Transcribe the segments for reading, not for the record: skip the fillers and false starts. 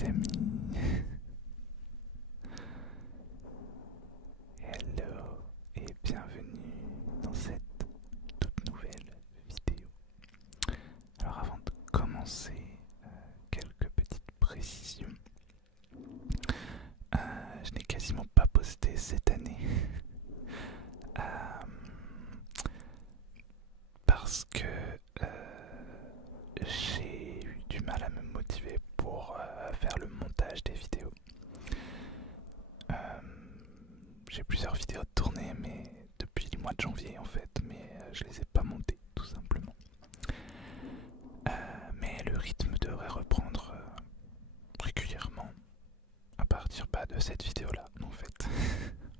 les amis. Hello et bienvenue dans cette toute nouvelle vidéo. Alors avant de commencer, quelques petites précisions. Je n'ai quasiment pas posté cette année. Parce que j'ai eu du mal à me motiver pour faire le montage des vidéos. J'ai plusieurs vidéos tournées mais depuis le mois de janvier en fait, mais je les ai pas montées tout simplement. Mais le rythme devrait reprendre régulièrement à partir de cette vidéo là en fait.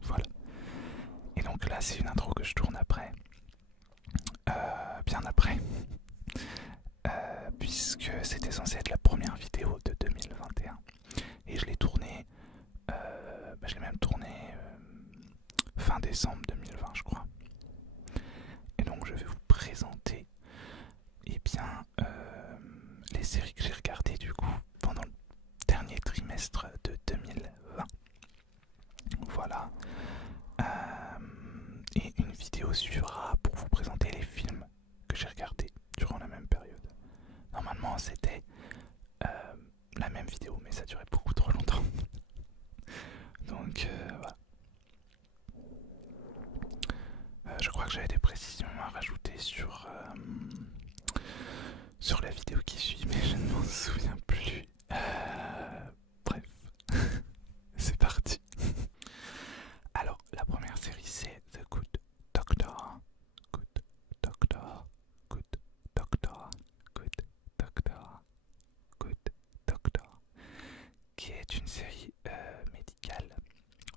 Voilà. Et donc là c'est une intro que je tourne après. Bien après. Puisque c'était censé être la première vidéo de 2021 et je l'ai tournée, je l'ai même tournée fin décembre 2020 je crois. Et donc je vais vous présenter les séries que j'ai regardées du coup pendant le dernier trimestre de 2020. Voilà. Et une vidéo suivra pour vous présenter les films que j'ai regardés durant la même période. Normalement c'était la même vidéo mais ça durait beaucoup trop longtemps. Donc voilà. Je crois que j'avais des précisions à rajouter sur la vidéo qui suit mais je ne m'en souviens plus. Bref, c'est parti. Alors la première série c'est The Good Doctor. Good Doctor. Good Doctor. Good Doctor. Good Doctor, qui est une série médicale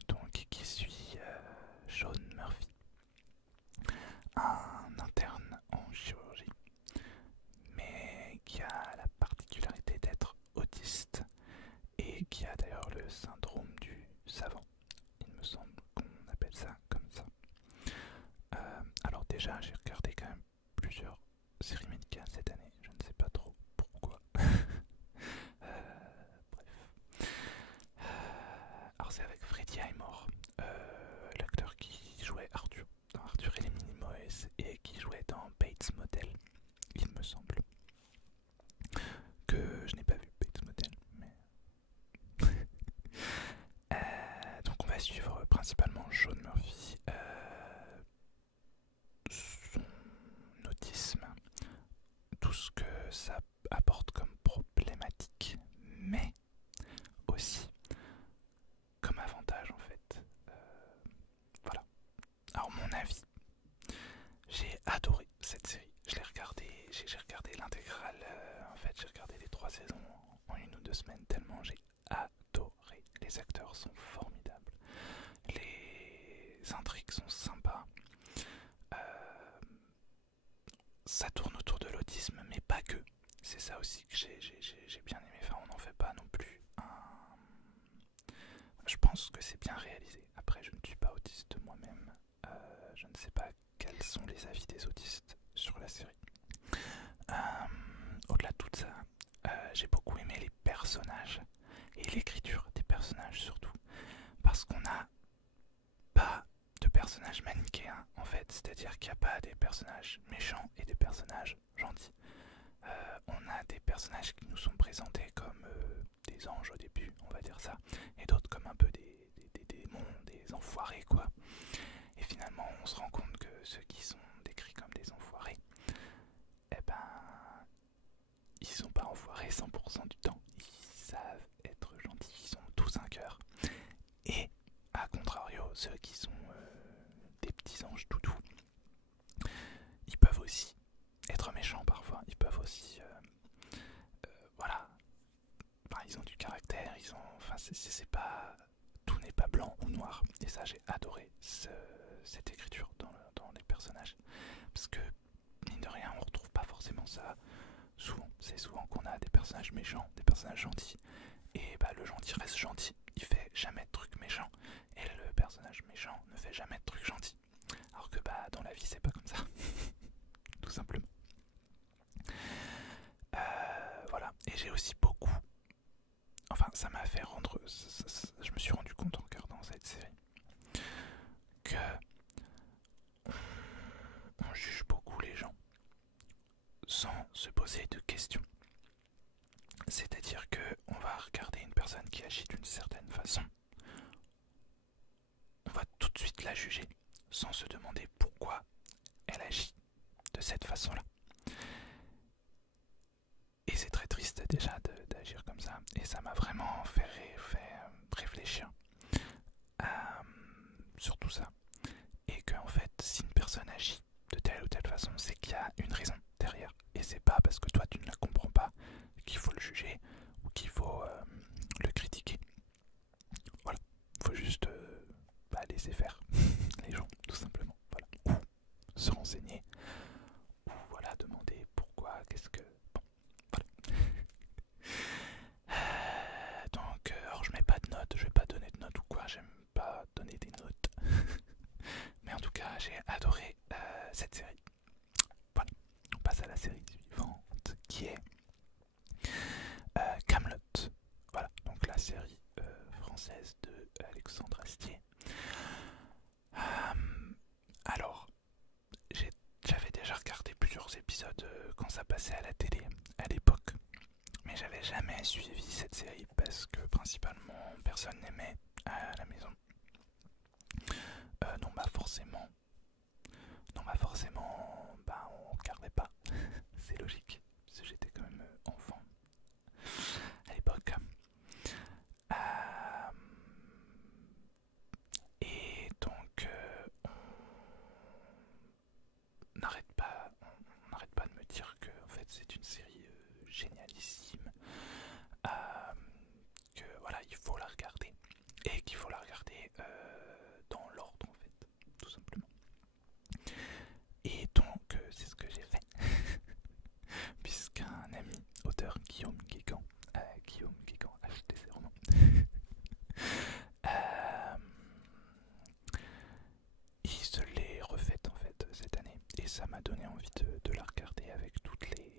donc qui suit Sean Murphy, un interne en chirurgie, mais qui a la particularité d'être autiste et qui a d'ailleurs le syndrome du savant. Il me semble qu'on appelle ça comme ça. Alors déjà j'ai regardé quand même plusieurs séries médicales cette année, je ne sais pas trop pourquoi. Bref. Alors c'est avec Freddie Highmore, l'acteur qui jouait Arthur dans Arthur et les Minimoys et qui jouait dans Bates Motel, il me semble. Que je n'ai pas vu Bates Motel, mais... donc on va suivre principalement Sean Murphy, son autisme, tout ce que ça apporte comme problématique, mais aussi comme avantage en fait. Voilà. Alors mon avis, j'ai adoré cette série. Je l'ai regardée, j'ai regardé l'intégrale. En fait, j'ai regardé les 3 saisons en 1 ou 2 semaines tellement j'ai adoré. Les acteurs sont formidables, les intrigues sont sympas. Ça tourne autour de l'autisme, mais pas que. C'est ça aussi que j'ai bien aimé. Enfin, on n'en fait pas non plus un... Je pense que c'est bien réalisé. Après, je ne suis pas autiste moi-même. Je ne sais pas quels sont les avis des autistes sur la série. Au-delà de tout ça, j'ai beaucoup aimé les personnages et l'écriture des personnages surtout. Parce qu'on n'a pas de personnages manichéens en fait. C'est-à-dire qu'il n'y a pas des personnages méchants et des personnages gentils. On a des personnages qui nous sont présentés comme des anges au début, on va dire ça, et d'autres comme un peu des démons, des enfoirés quoi. Et finalement on se rend compte que ceux qui sont décrits comme des enfoirés, eh ben ils sont pas enfoirés 100% du temps, ils savent être gentils, ils ont tous un cœur. Et à contrario, ceux qui sont des petits anges tout doux, ils peuvent aussi être méchants parfois, ils peuvent aussi voilà, enfin, ils ont du caractère, ils ont, enfin c'est pas, tout n'est pas blanc ou noir. Et ça j'ai adoré cette écriture dans les personnages, parce que mine de rien on retrouve pas forcément ça souvent. C'est souvent qu'on a des personnages méchants, des personnages gentils, et bah le gentil reste gentil, il fait jamais de trucs méchants, et le personnage méchant ne fait jamais de trucs gentils. Alors que bah dans la vie c'est pas comme ça. Tout simplement. Voilà, et j'ai aussi beaucoup, enfin se poser de questions. C'est-à-dire que on va regarder une personne qui agit d'une certaine façon, on va tout de suite la juger sans se demander pourquoi elle agit de cette façon-là. Et c'est très triste déjà d'agir comme ça, et ça m'a vraiment fait réfléchir sur tout ça. Et que en fait, si une personne agit de telle ou telle façon, c'est qu'il y a une raison derrière. Et c'est pas parce que toi tu ne la comprends pas qu'il faut le juger ou qu'il faut le critiquer. Voilà, faut juste laisser faire les gens, tout simplement. Voilà. Ou se renseigner, ou voilà, demander pourquoi, qu'est-ce que... Bon, voilà. Donc, alors je mets pas de notes, je vais pas donner de notes ou quoi, j'aime pas donner des notes. Mais en tout cas, j'ai adoré cette série. Voilà, on passe à la série suivante qui est Kaamelott. Voilà, donc la série française de Alexandre Astier. Alors, j'avais déjà regardé plusieurs épisodes quand ça passait à la télé à l'époque, mais j'avais jamais suivi cette série parce que principalement personne n'aimait à la maison. Non, bah forcément, on regardait pas. C'est logique, parce que j'étais quand même enfant à l'époque. Et donc, on n'arrête pas de me dire que en fait c'est une série génialissime, que voilà, il faut la regarder et qu'il faut la regarder dans l'ordre en fait, tout simplement. Et donc c'est ce que j'ai fait puisqu'un ami auteur, Guillaume Guégan, a acheté ses romans. Il se l'est refaite en fait cette année et ça m'a donné envie de la regarder avec tous les...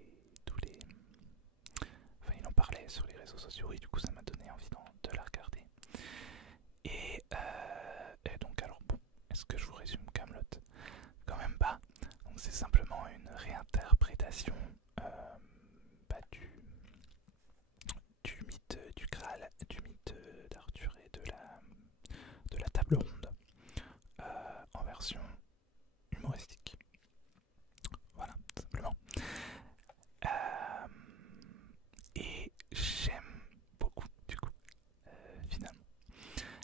Enfin il en parlait sur les réseaux sociaux et du coup ça m'a donné envie de la regarder. Et donc alors bon, est-ce que je vous résume Kaamelott? Quand même pas. Donc c'est simplement une réinterprétation du mythe du Graal, du mythe d'Arthur et de la table ronde en version humoristique. Voilà, tout simplement. Et j'aime beaucoup, du coup, finalement.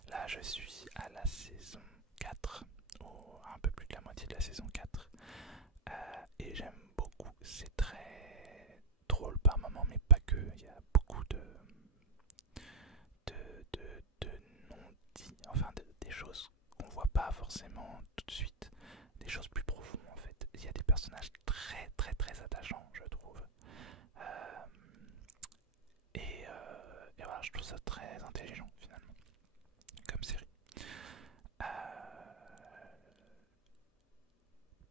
Là, je suis à la saison 4, ou un peu plus de la moitié de la saison 4. Et j'aime beaucoup, c'est très drôle par moment, mais pas que. Il y a beaucoup de non-dits, enfin des choses qu'on voit pas forcément tout de suite, des choses plus profondes en fait. Il y a des personnages très très très attachants, je trouve. Et voilà, je trouve ça très intelligent finalement comme série.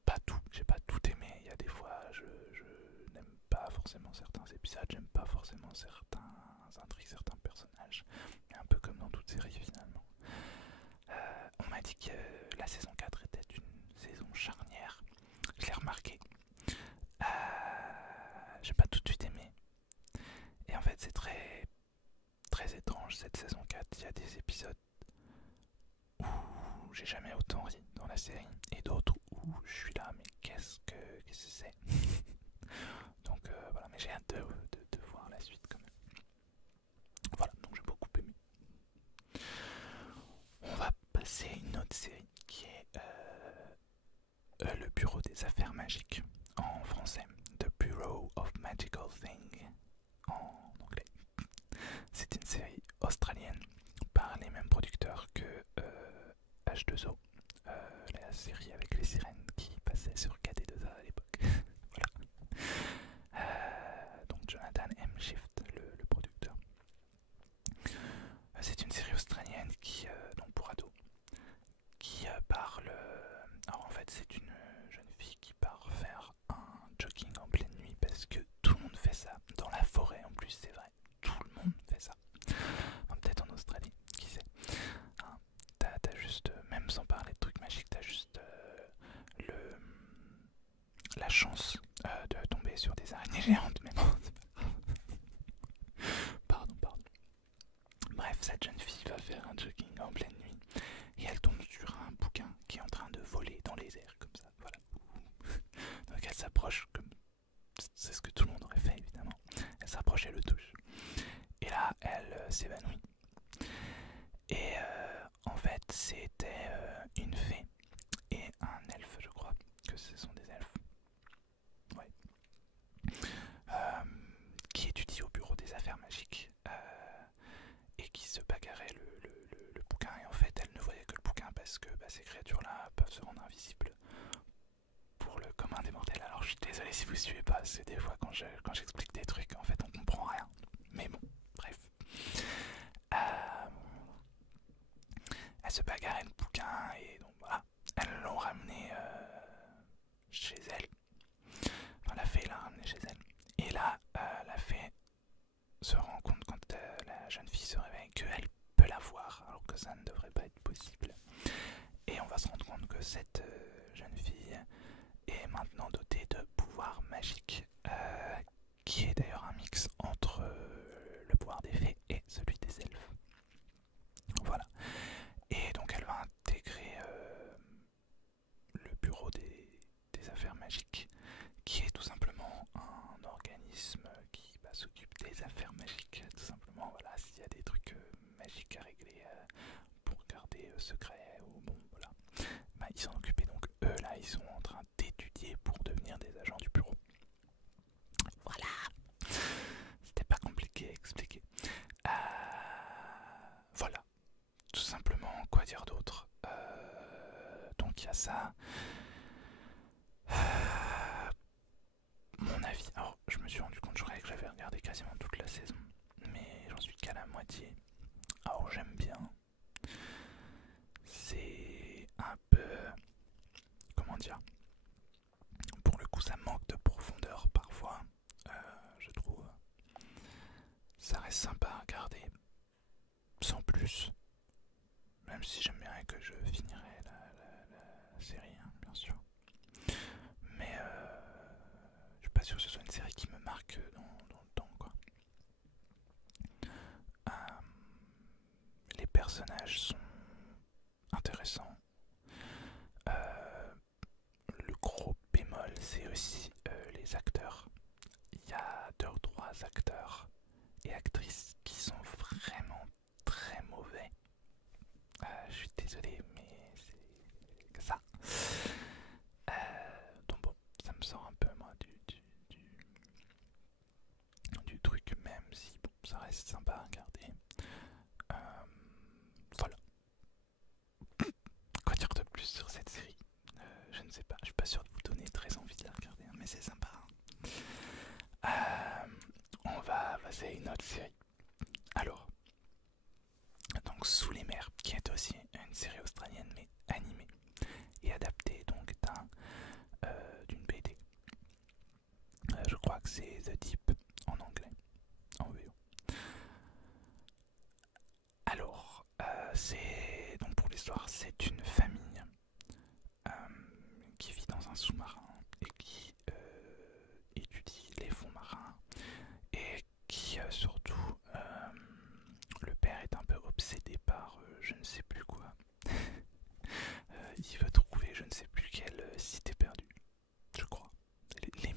Pas tout, j'ai pas tout aimé. Il y a des fois, je n'aime pas forcément certains épisodes, j'aime pas forcément certains intrigues, certains personnages, mais un peu comme dans toute série finalement. On m'a dit que la saison 4 était une saison charnière, je l'ai remarqué. J'ai pas tout de suite aimé. Et en fait, c'est très très étrange cette saison 4. Il y a des épisodes où j'ai jamais autant ri dans la série, et d'autres où je suis là, mais qu'est-ce que c'est? Donc voilà, mais j'ai hâte de voir la suite quand même. Voilà, donc j'ai beaucoup aimé. On va passer à une autre série qui est Le Bureau des Affaires Magiques, en français, The Bureau of Magical Things en anglais. C'est une série australienne par les mêmes producteurs que H2O, la série avec les sirènes qui passait sur KD2A à l'époque. Voilà. Donc Jonathan M. Shift, le producteur. C'est une série australienne qui, donc pour ados, qui parle... alors en fait c'est une jeune fille qui part faire un jogging en pleine nuit parce que tout le monde fait ça, dans la forêt en plus, c'est vrai, tout le monde fait ça. Enfin, peut-être en Australie, qui sait. Hein, t'as juste, même sans parler de trucs magiques, t'as juste la chance de tomber tomber sur des araignées géantes, mais bon, c'est pas grave. Pardon. Bref, cette jeune fille va faire un jogging en pleine nuit et elle tombe sur un bouquin qui est en train de voler dans les airs, comme ça, voilà. Donc elle s'approche, comme c'est ce que tout le monde aurait fait évidemment. Elle s'approche et le touche. Et là, elle s'évanouit. Et en fait, c'était une fée et un elfe, je crois que ce sont des elfes. Ouais. Qui étudient au bureau des affaires magiques et qui se bagarraient le bouquin. Et en fait, elle ne voyait que le bouquin parce que ces créatures-là peuvent se rendre invisibles pour le commun des mortels. Alors je suis désolé si vous suivez pas, c'est des fois quand j'explique des trucs, en fait on comprend rien. Mais bon, bref. Elle se bagarrait le bouquin et donc voilà, elles l'ont ramené chez elle. Enfin la fée l'a ramené chez elle. Et là, la fée se rend compte quand la jeune fille se réveille qu'elle peut la voir, alors que ça ne devrait pas être possible. Et on va se rendre compte que cette jeune fille est maintenant dotée de pouvoirs magiques, qui est d'ailleurs un mix entre le pouvoir des fées et celui des elfes. Voilà. Et donc elle va intégrer le bureau des affaires magiques, qui est tout simplement un organisme qui s'occupe des affaires magiques. Tout simplement, voilà, s'il y a des trucs magiques à régler pour garder secret, ou bon, voilà. Ils s'en occupaient, donc eux là, ils sont en train d'étudier pour devenir des agents du bureau. Voilà. C'était pas compliqué à expliquer. Voilà. Tout simplement, quoi dire d'autre. Donc il y a ça. Mon avis, alors je me suis rendu compte, je croyais que j'avais regardé quasiment toute la saison, mais j'en suis qu'à la moitié. Alors j'aime bien. C'est un peu, comment dire, pour le coup ça manque de profondeur parfois, je trouve. Ça reste sympa à regarder, sans plus. Même si j'aime bien et que je finirai la série, hein, bien sûr. Mais je suis pas sûr que ce soit une série qui me marque dans le temps, quoi. Les personnages sont intéressants. Le gros bémol, c'est aussi les acteurs. Il y a 2 ou 3 acteurs et actrices qui sont vraiment très mauvais. Je suis désolé, mais c'est que ça. Donc bon, ça me sort un peu moi du truc, même si bon, ça reste sympa à regarder. Voilà. Quoi dire de plus sur cette série? Je ne sais pas, je suis pas sûr de vous donner très envie de la regarder, hein, mais c'est sympa. On va passer à une autre série. Alors, donc Sous les mers, qui est aussi une série australienne mais animée et adaptée donc d'une BD. Je crois que c'est The Deep en anglais, en VO. Alors, c'est donc pour l'histoire, c'est une famille qui vit dans un sous-marin et qui étudie les fonds marins et qui surtout, le père est un peu obsédé par je ne sais plus quoi. Il veut trouver je ne sais plus quelle cité perdue, je crois. Les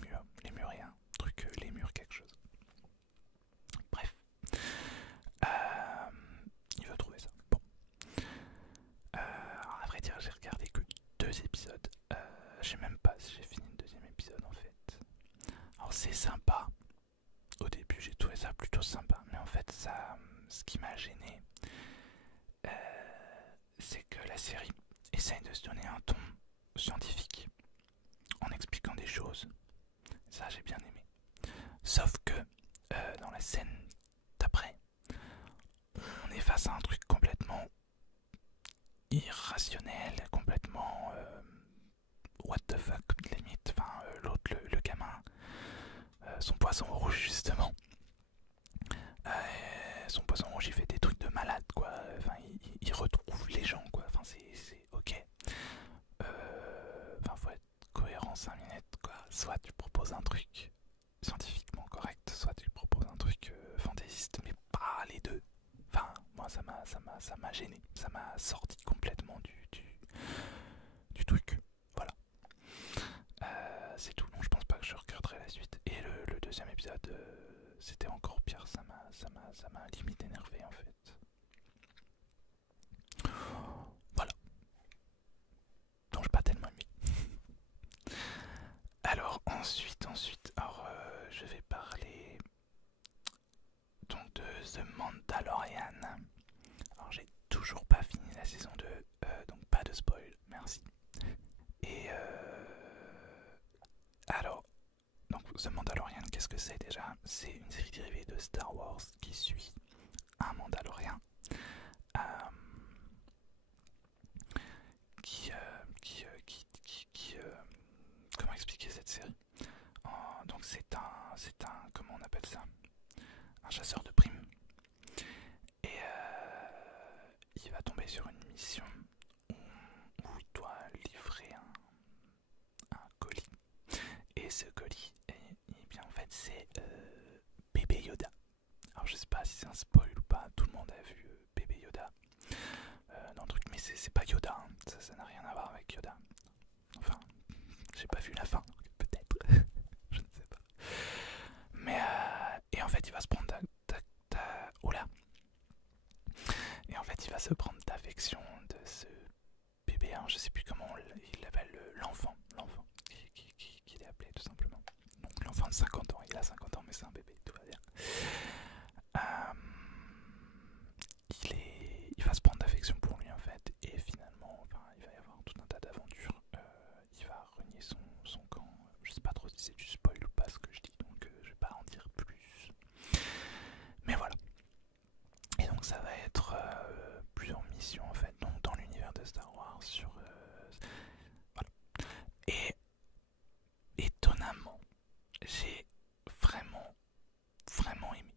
muriens, truc les murs quelque chose. Bref. Il veut trouver ça. Bon. Alors à vrai dire, j'ai regardé que 2 épisodes. Je sais même pas si j'ai fini le 2e épisode en fait. Alors c'est sympa. Au début j'ai trouvé ça plutôt sympa. Mais en fait ça, ce qui m'a gêné, c'est que la série essaye de se donner un ton scientifique en expliquant des choses. Ça j'ai bien aimé. Sauf que dans la scène d'après, on est face à un truc complètement irrationnel, complètement what the fuck limite. Enfin, l'autre, le gamin, son poisson rouge justement. Son poisson rouge, il fait des trucs de malade, quoi. Enfin, il retrouve les gens, quoi. Enfin, c'est ok. Enfin, faut être cohérent 5 minutes, quoi. Soit tu proposes un truc ça m'a gêné, ça m'a sorti complètement du truc. Voilà. C'est tout. Donc je pense pas que je regretterai la suite. Et le deuxième épisode, c'était encore pire. Ça m'a limite énervé en fait. Voilà. Donc je pas tellement aimé. Alors ensuite, alors je vais parler donc de The Mandalorian. Alors j'ai toujours pas fini la saison 2, donc pas de spoil, merci. Et alors, donc The Mandalorian, qu'est-ce que c'est déjà? C'est une série dérivée de Star Wars qui suit un Mandalorien euh, qui, comment expliquer cette série? Donc c'est un, comment on appelle ça? Un chasseur de primes. Et il va tomber sur une mission où il doit livrer un colis. Et ce colis, et bien en fait c'est bébé Yoda. Alors je sais pas si c'est un spoil ou pas, tout le monde a vu bébé Yoda dans le truc, mais c'est pas Yoda, hein. Ça n'a rien à voir avec Yoda. Enfin, j'ai pas vu la fin, peut-être, je ne sais pas. Mais et en fait il va se prendre oula. Et en fait il va se prendre d'affection de ce bébé, hein. Je sais plus comment il l'appelle, l'enfant qu'il est appelé tout simplement. Donc l'enfant de 50 ans, il a 50 ans mais c'est un bébé, tout va bien. Il va se prendre d'affection pour lui en fait, et finalement enfin, il va y avoir tout un tas d'aventures. Il va renier son camp. Je sais pas trop si c'est du spoil ou pas ce que je dis, donc je vais pas en dire plus. Mais voilà. Et donc ça va être plusieurs missions en fait, donc dans l'univers de Star Wars sur voilà. Et étonnamment, j'ai vraiment aimé.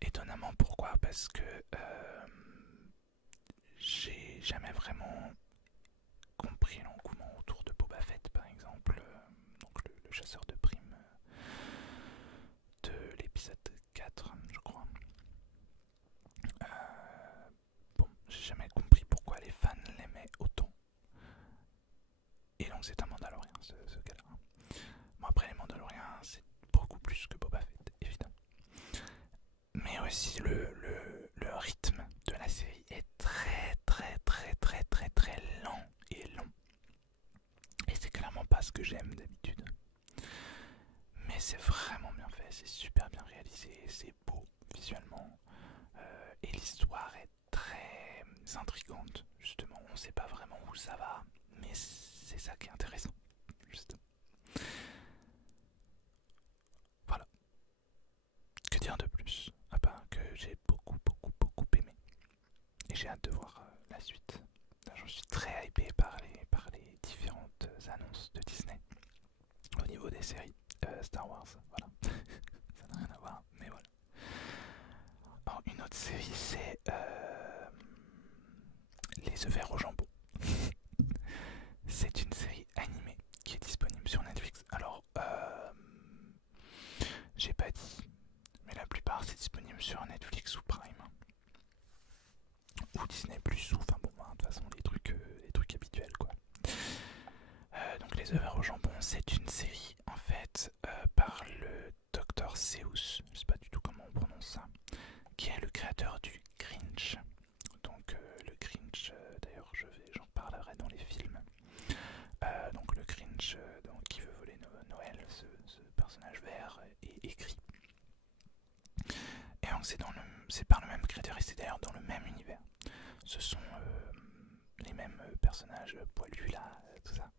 Étonnamment pourquoi? Parce que j'ai jamais vraiment compris l'engouement autour de Boba Fett par exemple, donc le chasseur de primes de l'épisode 4 je crois. Bon, j'ai jamais compris pourquoi les fans l'aimaient autant. Et donc c'est un Mandalorien ce gars-là. Bon après les Mandaloriens c'est beaucoup plus que Boba Fett évidemment. Mais aussi le rythme de la série est très lent et long. Et c'est clairement pas ce que j'aime d'habitude. Mais c'est vraiment bien fait, c'est super bien réalisé, c'est beau visuellement. Et l'histoire est très intrigante, justement. On sait pas vraiment où ça va, mais c'est ça qui est intéressant, justement. Voilà. Que dire de plus? À part que j'ai beaucoup aimé. Et j'ai hâte de voir la suite. J'en suis très hypé par les différentes annonces de Disney au niveau des séries Star Wars. Voilà. Ça n'a rien à voir, mais voilà. Alors, une autre série, c'est Les œufs verts au jambon. C'est une série animée qui est disponible sur Netflix. Alors, j'ai pas dit, mais la plupart c'est disponible sur Netflix ou Prime. Ou Disney+, ou enfin bon, de toute façon les trucs habituels quoi. Donc Les œufs verts au jambon, c'est une série en fait par le Dr Seuss, je sais pas du tout comment on prononce ça, qui est le créateur du Grinch. Donc le Grinch, d'ailleurs j'en parlerai dans les films. Donc le Grinch donc, qui veut voler Noël, ce personnage vert est écrit. Et donc c'est par le même créateur et c'est d'ailleurs dans le même univers. Ce sont les mêmes personnages poilus là, tout ça.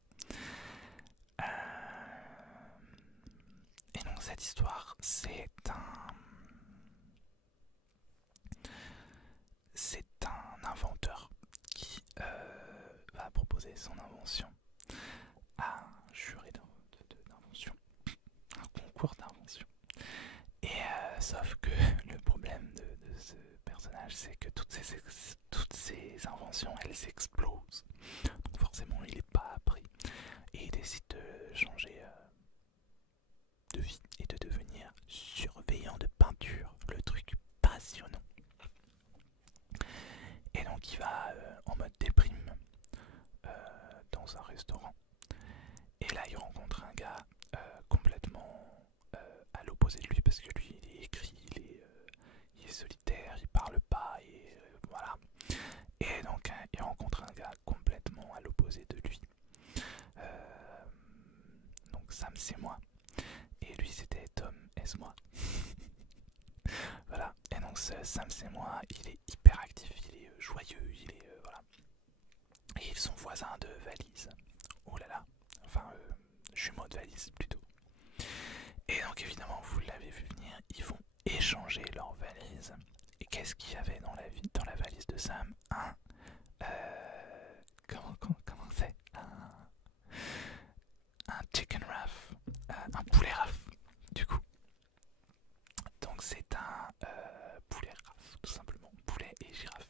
Et donc cette histoire, c'est un inventeur qui va proposer son invention à un jury d'invention, un concours d'invention. Et sauf que le problème de ce personnage, c'est que toutes ces inventions, elles explosent. Donc forcément, il n'est pas appris. Et il décide de changer de vie et de devenir surveillant de peinture. Le truc passionnant. donc il va en mode déprime dans un restaurant. Et là il rencontre un gars complètement à l'opposé de lui, parce que lui il est écrit, il est solitaire, il parle pas, et voilà. Et donc il rencontre un gars complètement à l'opposé de lui. Donc Sam c'est moi, et lui c'était Tom est moi. Voilà, et donc Sam c'est moi, il est hyper actif, il est joyeux, il est voilà. Et ils sont voisins de valise. Oh là là, enfin jumeaux de valise plutôt. Et donc évidemment vous l'avez vu venir, ils vont échanger leurs valises. Et qu'est-ce qu'il y avait dans la valise de Sam? Comment c'est un chicken ruff, un poulet ruff du coup. Donc c'est un poulet raf, tout simplement, poulet et girafe.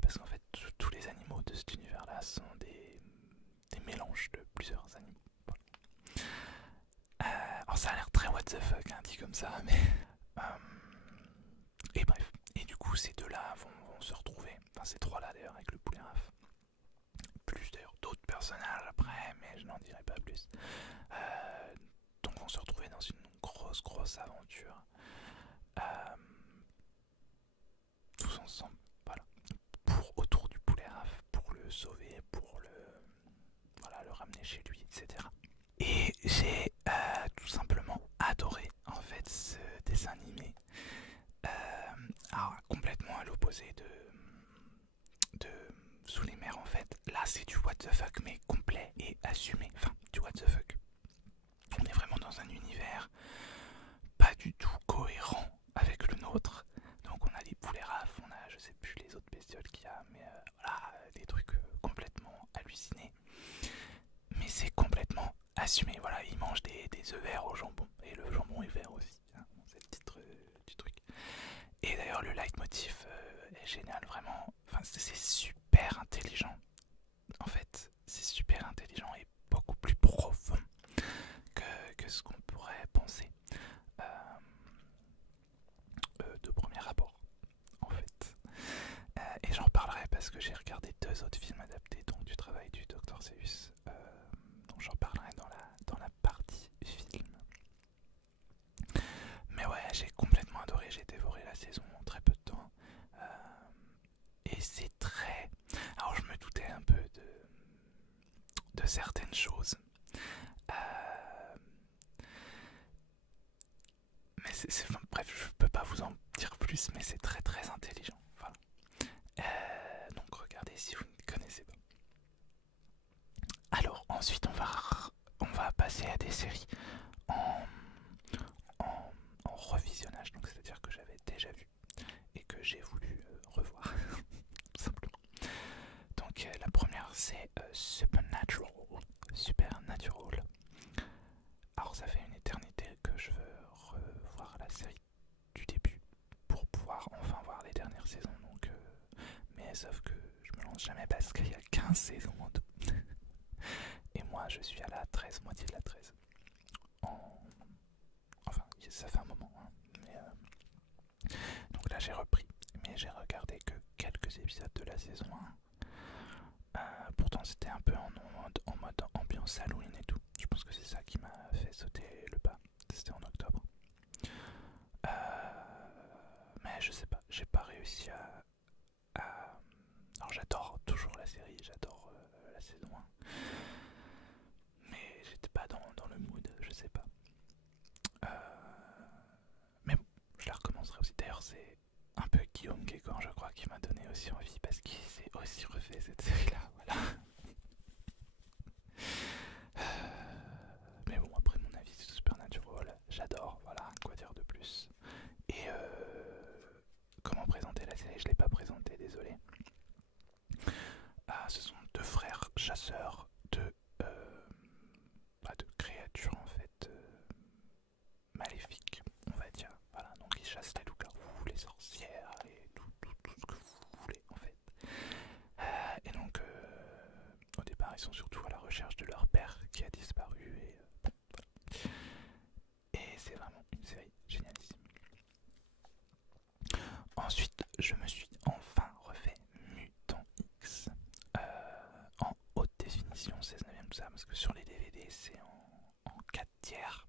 Parce qu'en fait tous les animaux de cet univers là sont des mélanges de plusieurs animaux. Voilà. Alors ça a l'air très what the fuck hein, dit comme ça, mais et bref, et du coup ces deux là vont se retrouver, enfin ces trois là d'ailleurs avec le poulet raf, plus d'ailleurs d'autres personnages après, mais je n'en dirai pas plus. Donc vont se retrouver dans une grosse aventure tous ensemble, voilà, pour autour du poulet raf, pour le sauver, pour le ramener chez lui, etc. Et j'ai tout simplement adoré en fait ce dessin animé. Alors complètement à l'opposé de Sous les mers en fait. Là c'est du what the fuck mais complet et assumé. Enfin du what the fuck. On est vraiment dans un univers pas du tout cohérent avec le nôtre. Donc on a des poulets raf, on a je sais plus les autres bestioles qu'il y a, mais voilà, des trucs complètement hallucinés. Mais c'est complètement assumé, voilà, ils mangent des œufs verts au jambon, et le jambon est vert aussi, hein, c'est le titre du truc. Et d'ailleurs le leitmotiv est génial, vraiment, enfin, c'est super intelligent, en fait, c'est super intelligent et beaucoup plus profond que ce qu'on pourrait penser de premier abord, en fait. Et j'en reparlerai parce que j'ai regardé 2 autres films adaptés, donc du travail du Dr Seuss, donc j'en parlerai dans la partie film. Mais ouais, j'ai complètement adoré, j'ai dévoré la saison en très peu de temps. Et c'est très... Alors je me doutais un peu de certaines choses. Mais enfin, bref, je peux pas vous en dire plus, mais c'est très intelligent. Voilà. Donc regardez si vous ne connaissez pas. Alors ensuite on va passer à des séries en, en revisionnage, donc c'est-à-dire que j'avais déjà vu et que j'ai voulu revoir, tout simplement. Donc la première c'est Supernatural. Supernatural. Alors ça fait une éternité que je veux revoir la série du début pour pouvoir enfin voir les dernières saisons. Donc, mais sauf que je me lance jamais parce qu'il y a 15 saisons en tout. Et moi je suis à la 13, moitié de la 13. Enfin, ça fait un moment. Hein. Mais, donc là j'ai repris, mais j'ai regardé que quelques épisodes de la saison 1. Pourtant c'était un peu en mode ambiance Halloween et tout. Je pense que c'est ça qui m'a fait sauter le pas. C'était en octobre. Mais je sais pas, j'ai pas réussi à... Alors j'adore toujours la série, j'adore la saison 1. Mais j'étais pas dans le mood, je sais pas. Mais bon, je la recommencerai aussi. D'ailleurs c'est un peu Guillaume Guégan je crois qui m'a donné aussi envie parce qu'il s'est aussi refait cette série là, voilà. Mais bon, après mon avis c'est Supernatural, j'adore, voilà, quoi dire de plus. Et comment présenter la série? Je l'ai pas présentée, désolé. Ce sont 2 frères chasseurs de créatures en fait maléfiques, on va dire. Voilà, donc ils chassent les loups-garous, les sorcières et tout ce que vous voulez en fait. Et donc au départ ils sont surtout à la recherche de leur père qui a disparu et voilà. Et c'est vraiment une série génialissime. Ensuite je me suis enfin refait version 16/9 tout ça, parce que sur les DVD c'est en 4 tiers,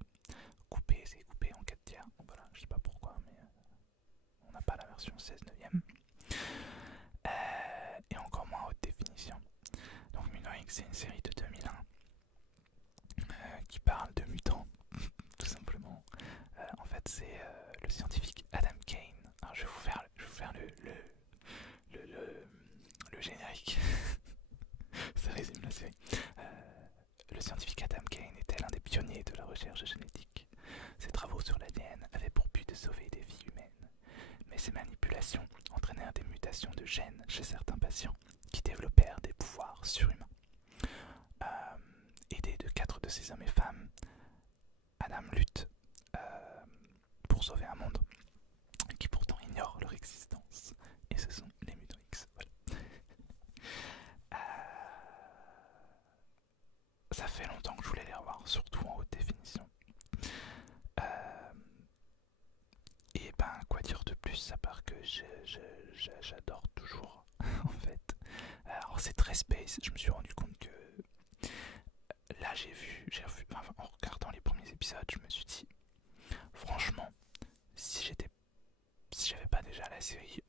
coupé, c'est coupé en 4 tiers, voilà, je sais pas pourquoi, mais on n'a pas la version 16/9. Et encore moins haute définition. Donc Mutant X, c'est une série de 2001 qui parle de mutants, tout simplement. En fait, c'est le scientifique Adam Kane. Alors, je vais vous faire le générique. Ça résume la série. Le scientifique Adam Kane était l'un des pionniers de la recherche génétique. Ses travaux sur l'ADN avaient pour but de sauver des vies humaines. Mais ces manipulations entraînèrent des mutations de gènes chez certains patients qui développèrent des pouvoirs surhumains. Aidé de 4 de ses hommes et femmes, Adam lutte pour sauver un monde qui pourtant ignore leur existence. Et ce sont les Mutants X. Voilà. Ça fait longtemps que je voulais les revoir, surtout en haute définition. Et ben, quoi dire de plus, à part que j'adore toujours, en fait. Alors c'est très space, je me suis rendu compte que là j'ai revu, enfin, en regardant les premiers épisodes, je me suis dit, franchement, si j'avais pas déjà la série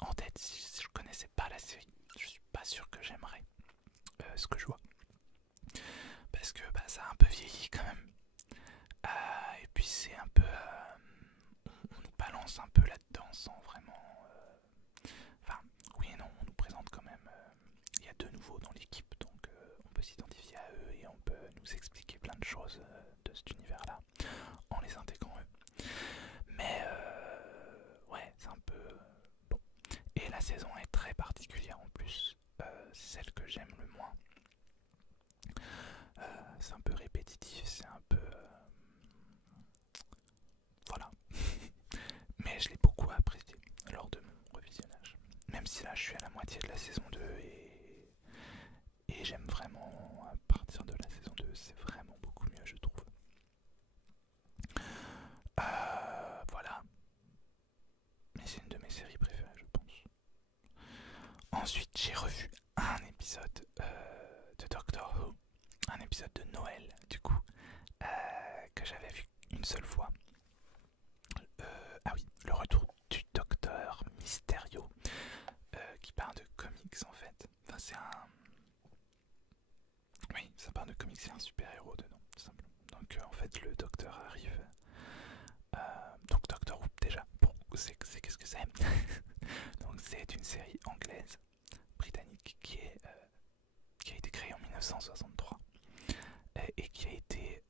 en tête, si je connaissais pas la série, je suis pas sûr que j'aimerais ce que je vois. Parce que bah, ça a un peu vieilli quand même. Et puis c'est un peu... on nous balance un peu là-dedans sans vraiment... Enfin, oui et non, on nous présente quand même... Il y a 2 nouveaux dans l'équipe, donc on peut s'identifier à eux et on peut nous expliquer plein de choses de cet univers-là en les intégrant eux. Mais ouais, c'est un peu... bon. Et la saison est très particulière en plus. C'est celle que j'aime le moins. C'est un peu répétitif, c'est un peu... voilà. Mais je l'ai beaucoup apprécié lors de mon revisionnage. Même si là je suis à la moitié de la saison 2 et j'aime vraiment, à partir de la saison 2, c'est vraiment beaucoup mieux je trouve. Voilà. Mais c'est une de mes séries préférées je pense. Ensuite j'ai revu un épisode de Doctor Who. Un épisode de Noël du coup, que j'avais vu une seule fois. Ah oui, le retour du Docteur Mysterio, qui parle de comics en fait. Enfin c'est un... oui, ça parle de comics, c'est un super héros dedans, tout simplement. Donc en fait le Docteur arrive... donc Doctor Who déjà, qu'est-ce que c'est? Donc c'est une série anglaise, britannique, qui a été créée en 1963 et qui a été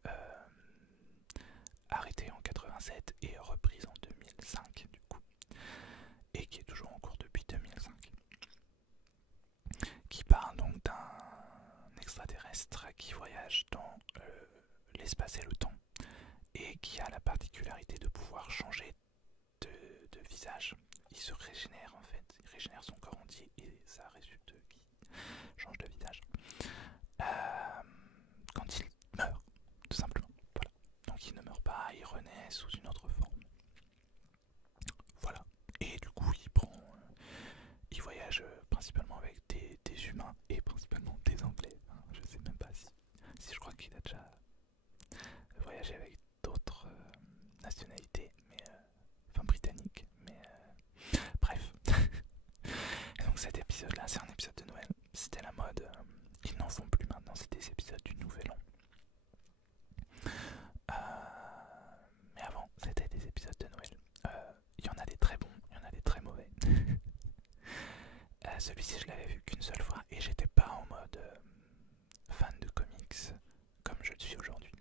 arrêtée en 87 et reprise en 2005 du coup, et qui est toujours en cours depuis 2005, qui parle donc d'un extraterrestre qui voyage dans l'espace et le temps et qui a la particularité de pouvoir changer de visage. Il se régénère en fait, il régénère son corps entier et ça résulte qu'il change de visage quand il meurt, tout simplement. Voilà. Donc il ne meurt pas, il renaît sous une autre forme. Voilà. Et du coup il voyage principalement avec des humains et principalement des anglais. Je sais même pas si je crois qu'il a déjà voyagé avec d'autres nationalités, mais enfin britanniques, mais bref. Et donc cet épisode là c'est un épisode de Noël, c'était la mode, ils n'en font plus maintenant, c'est des épisodes du Nouvel An. Mais avant c'était des épisodes de Noël. Il y en a des très bons, il y en a des très mauvais. Celui-ci je l'avais vu qu'une seule fois et j'étais pas en mode fan de comics comme je le suis aujourd'hui.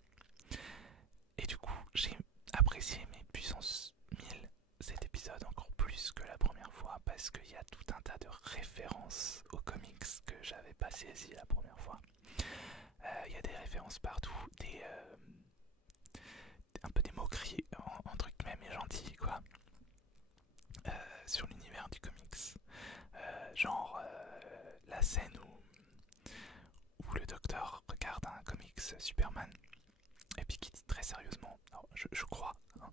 Et du coup j'ai apprécié mes puissance 1000 cet épisode encore plus que la première fois parce qu'il y a tout un tas de références aux comics que j'avais pas saisi la première fois. Il y a des références partout, un peu des moqueries entre guillemets mais gentilles quoi, sur l'univers du comics. Genre la scène où le docteur regarde un comics Superman et puis qui dit très sérieusement, alors je crois, hein,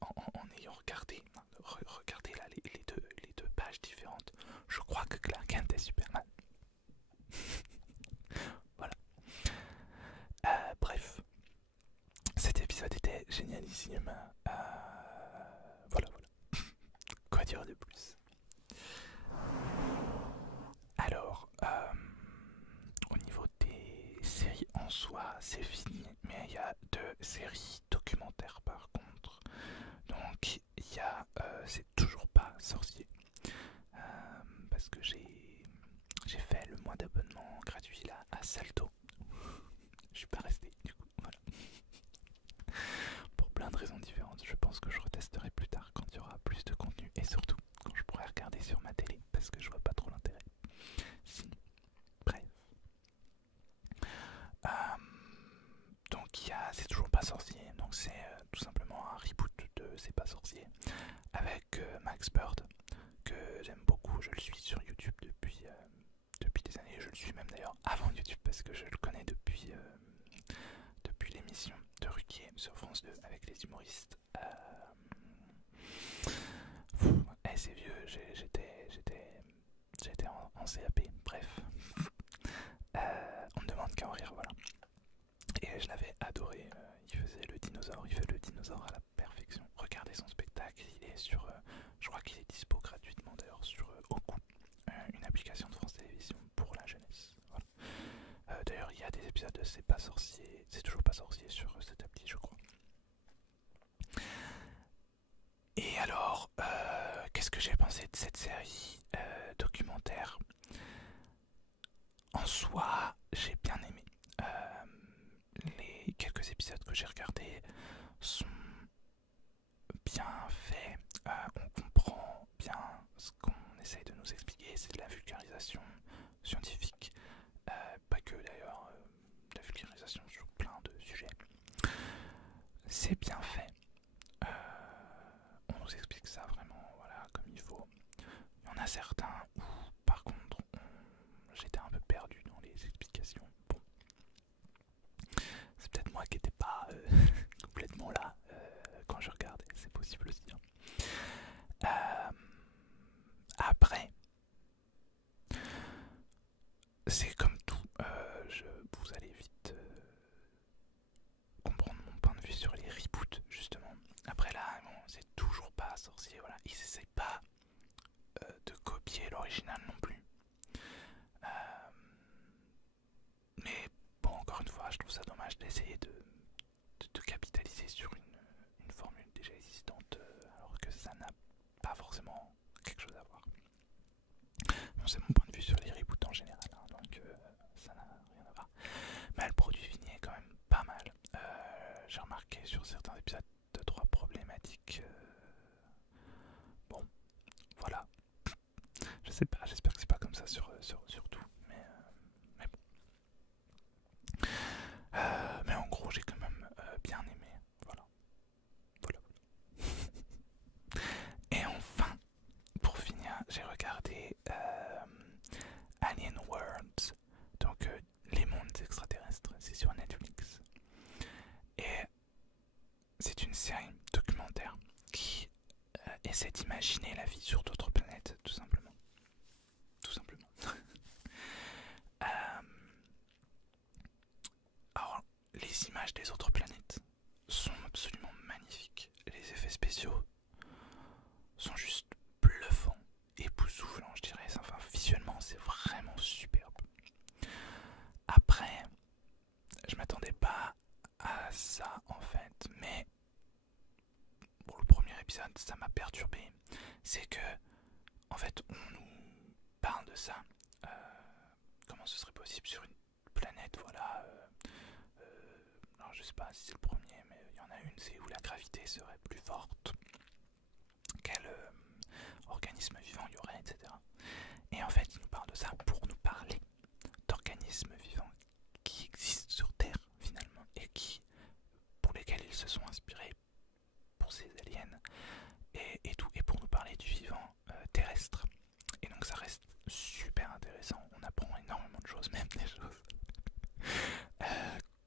en ayant regardé, regardez là les deux pages différentes, je crois que Clark Kent est Superman. géniissime. Voilà, voilà. Quoi dire de plus? Alors, au niveau des séries en soi, c'est fini, mais il y a 2 séries documentaires par contre. Donc, il y a C'est toujours pas sorcier, parce que j'ai fait le mois d'abonnement gratuit là à Salto. Je suis pas resté du coup, voilà. Pour plein de raisons différentes, je pense que je retesterai plus tard quand il y aura plus de contenu et surtout quand je pourrai regarder sur ma télé parce que je vois pas trop l'intérêt. Sinon, bref. Euh, donc c'est toujours pas sorcier, donc c'est tout simplement un reboot de C'est pas sorcier avec Max Bird que j'aime beaucoup. Je le suis sur YouTube depuis des années. Je le suis même d'ailleurs avant YouTube parce que je le connais depuis l'émission de Ruquier sur France 2 avec les humoristes. C'est vieux, j'étais en CAP, bref. On me demande qu'à en rire, voilà. Et je l'avais adoré, il faisait le dinosaure, il fait le dinosaure à la perfection. Regardez son spectacle, il est sur, je crois qu'il est dispo gratuitement d'ailleurs sur Oku, une application de France Télévisions pour la jeunesse. Voilà. D'ailleurs il y a des épisodes de C'est pas sorcier, c'est toujours pas sorcier sur cette appli je crois. Et alors, qu'est-ce que j'ai pensé de cette série documentaire? En soi, j'ai bien aimé. Les quelques épisodes que j'ai regardés sont bien faits. On comprend bien ce qu'on essaye de nous expliquer. C'est de la vulgarisation scientifique. Pas que d'ailleurs, de la vulgarisation sur plein de sujets. C'est bien fait. On nous explique ça vraiment voilà, comme il faut. Il y en a certains où par contre j'étais un peu perdu dans les explications. Bon, c'est peut-être moi qui n'étais pas complètement là quand je regardais, c'est possible aussi. Après, c'est comme tout, vous allez vite comprendre mon point de vue sur les reboots justement. Après là, bon, c'est toujours pas sorcier, voilà. Ils essayent pas de copier l'original non plus. Mais bon, encore une fois, je trouve ça dommage d'essayer de capitaliser sur une formule déjà existante alors que ça n'a pas forcément quelque chose à voir. Bon, c'est mon point de vue sur les reboots en général, hein, donc ça n'a rien à voir. Mais le produit fini est quand même pas mal. J'ai remarqué sur certains épisodes 2-3 problématiques. Bon, voilà. Je sais pas, j'espère que c'est pas comme ça sur tout, mais bon. Mais en gros, j'ai quand même bien aimé. Voilà. Voilà. Et enfin, pour finir, j'ai regardé Alien Worlds, donc les mondes extraterrestres, c'est sur Netflix. Et c'est une série documentaire qui essaie d'imaginer la vie sur d'autres planètes, tout simplement. Tout simplement. Alors, les images des autres planètes sont absolument magnifiques. Les effets spéciaux sont juste bluffants, époustouflants, je dirais. Enfin, visuellement, c'est vraiment superbe. Après, je m'attendais pas à ça en fait, mais bon, le premier épisode, ça m'a perturbé. C'est que, en fait, on nous parle de ça. Comment ce serait possible sur une planète, voilà. Alors, je sais pas si c'est le premier, mais il y en a une, c'est où la gravité serait plus forte. Quel organisme vivant il y aurait, etc. Et en fait, il nous parle de ça pour nous parler d'organismes vivants qui existent sur Terre, finalement, et pour lesquels ils se sont inspirés pour ces aliens et tout, et pour nous parler du vivant terrestre. Et donc ça reste super intéressant, on apprend énormément de choses, même des choses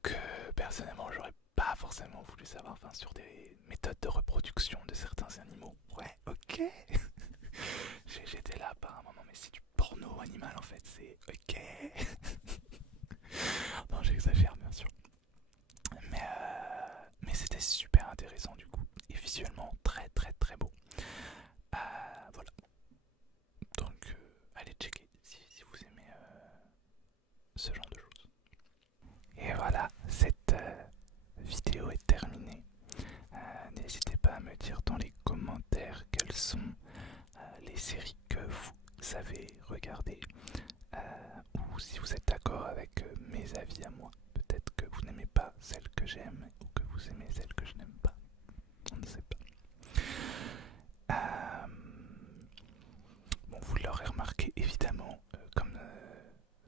que personnellement j'aurais pas forcément voulu savoir, enfin sur des méthodes de reproduction de certains animaux. Ouais, ok. J'étais là par un moment, mais c'est du porno animal en fait, c'est ok. Non, j'exagère bien sûr. Mais c'était super intéressant du celle que j'aime ou que vous aimez celle que je n'aime pas. On ne sait pas. Bon, vous l'aurez remarqué évidemment, comme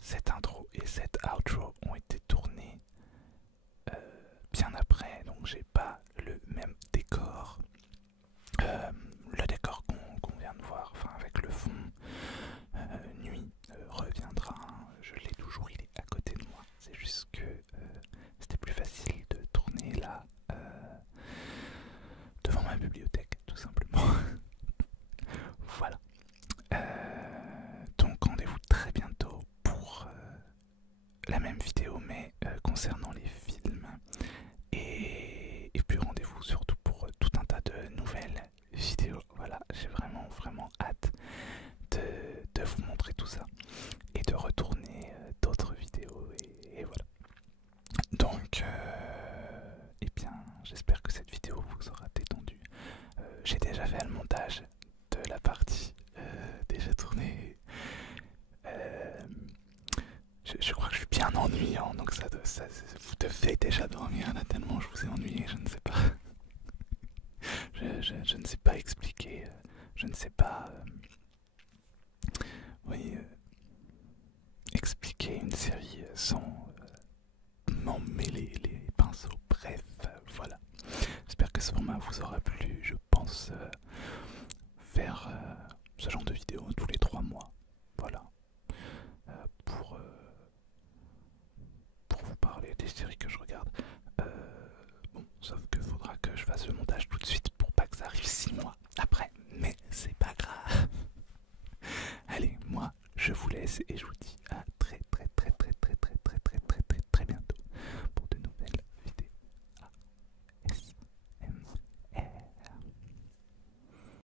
cette intro et cette outro ont été tournées bien après, donc j'ai pas le même décor. Le décor qu'on vient de voir, enfin avec le fond nuit reviendra, hein. Je l'ai toujours, il est à côté de moi. C'est juste que c'était plus facile de tourner là devant ma bibliothèque, tout simplement. Voilà. Donc rendez-vous très bientôt pour la même vidéo, mais concernant les films. Et puis rendez-vous surtout pour tout un tas de nouvelles vidéos. Voilà, j'ai vraiment hâte de vous montrer tout ça et de retourner d'autres vidéos et voilà. Donc, eh bien, j'espère que cette vidéo vous aura détendu. J'ai déjà fait le montage de la partie déjà tournée. Je crois que je suis bien ennuyant, donc vous devez déjà dormir là tellement je vous ai ennuyé, je ne sais pas. Je ne sais pas expliquer, je ne sais pas expliquer une série sans m'en mêler les pinceaux. Bref, voilà. J'espère que ce format vous aura plu. Je pense faire ce genre de vidéo tous les 3 mois. Voilà. Pour vous parler des séries que je regarde. Bon, sauf que faudra que je fasse le montage tout de suite pour pas que ça arrive 6 mois après. Mais c'est pas grave. Allez, moi je vous laisse et je vous dis